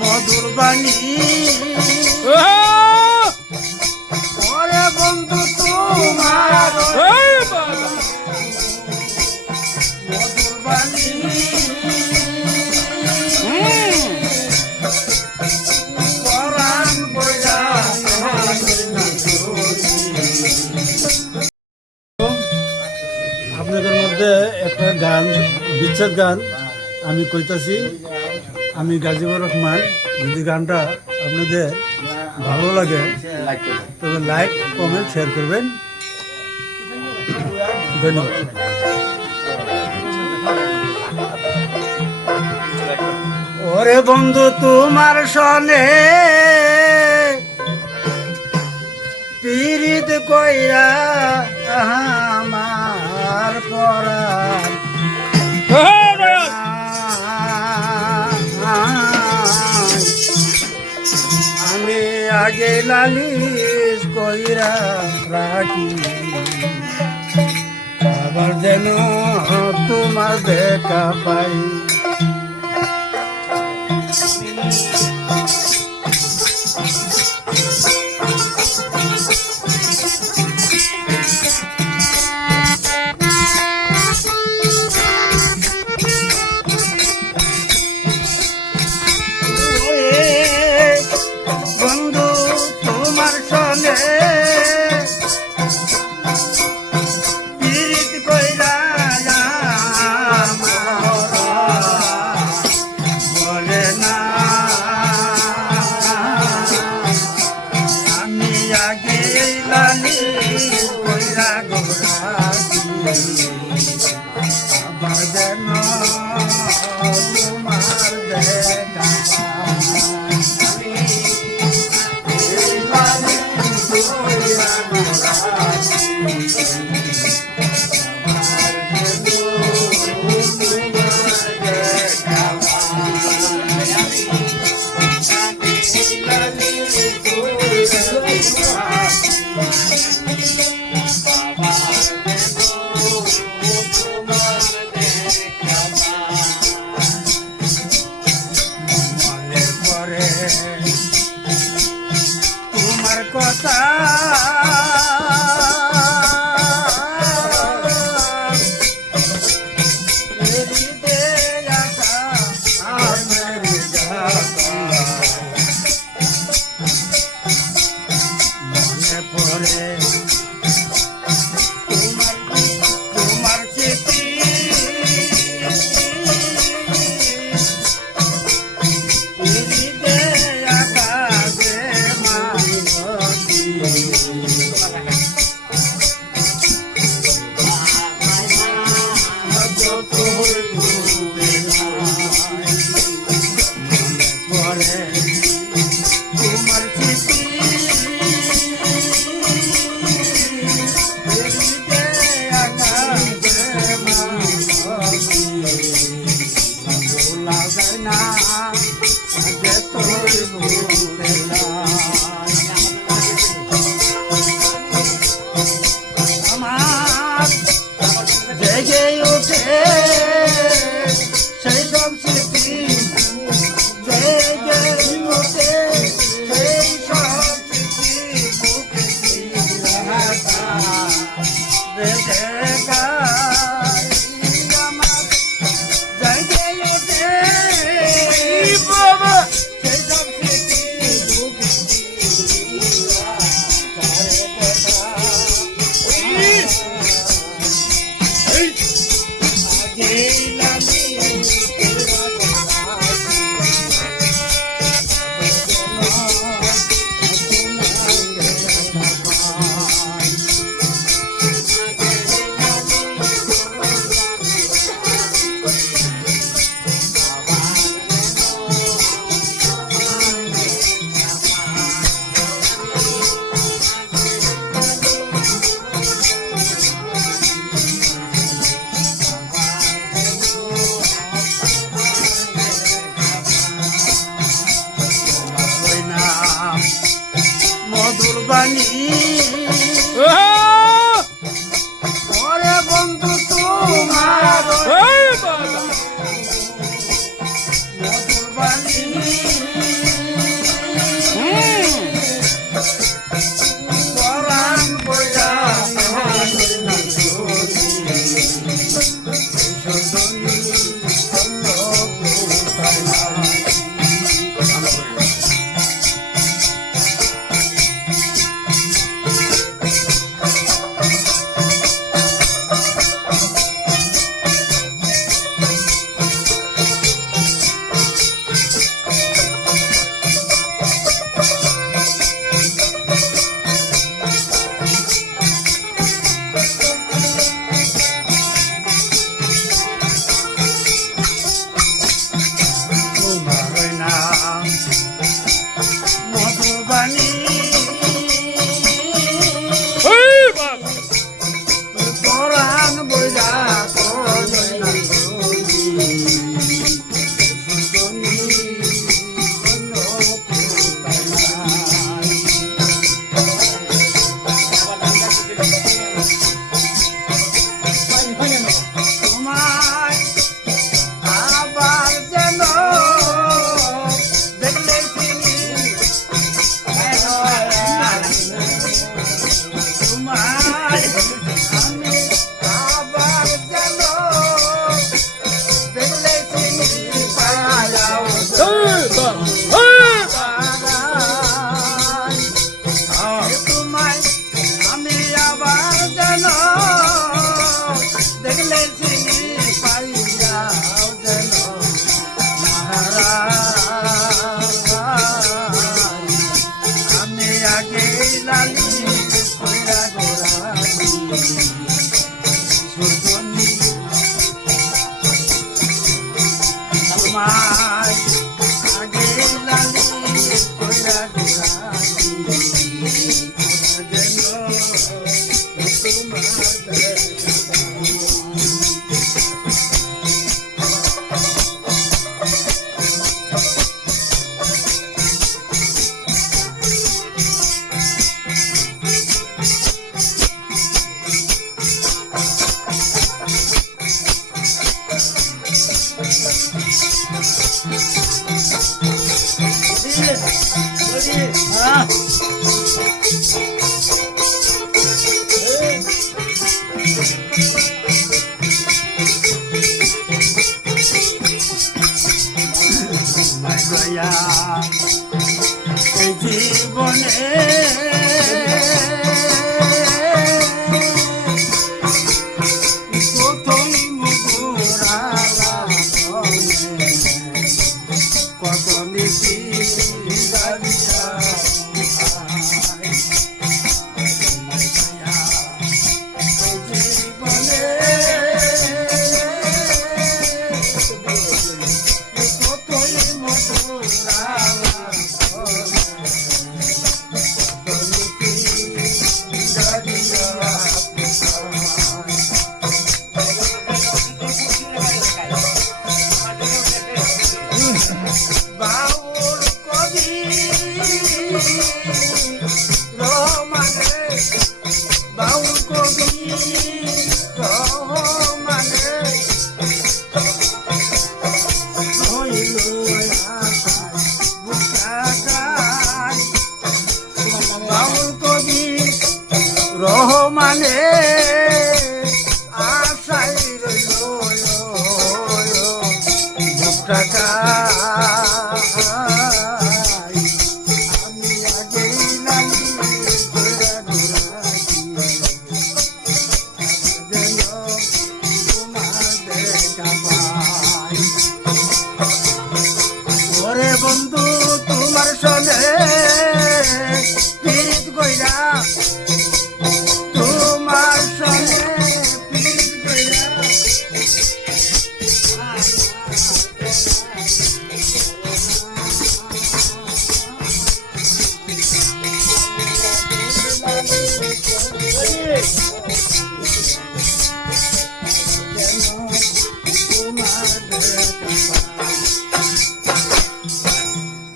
মধুর বাণী ওরে বন্ধু তোমার মধুর বাণী পরাণ বইয়া আপনাদের মধ্যে একটা গান বিচ্ছেদ গান আমি কইতাছি। আমি গাজীবুর রহমান। যদি গানটা আপনাদের ভালো লাগে তবে লাইক কমেন্ট শেয়ার করবেন। ধন্যবাদ। ওরে বন্ধু তোমার সনে পীড়িত কইরা আমার পরাণ আমি আগে লালিশ কইরা রাখি আবার যেন তোমার দেখা পাই। বন্ধু তোমার সনে পীড়িত কইরা বলে না আমি আগে লালি কইরা গোরাছি আবার যেন তোমার দেখা তোমার কথা মনে পড়ে তোমার চিঠি জেগে উঠে সেই সব স্মৃতি জেগে উঠে সেই সব স্মৃতি আমার জেগে উঠে সেই সব স্মৃতি মায়া এই জীবনে কতই মধুরালা কত নিশি গালিয়া বাউল কবি রহমানে বাউল কবি রহমানে হইল বাউল কবি রহমানে আশাই রইল টাকা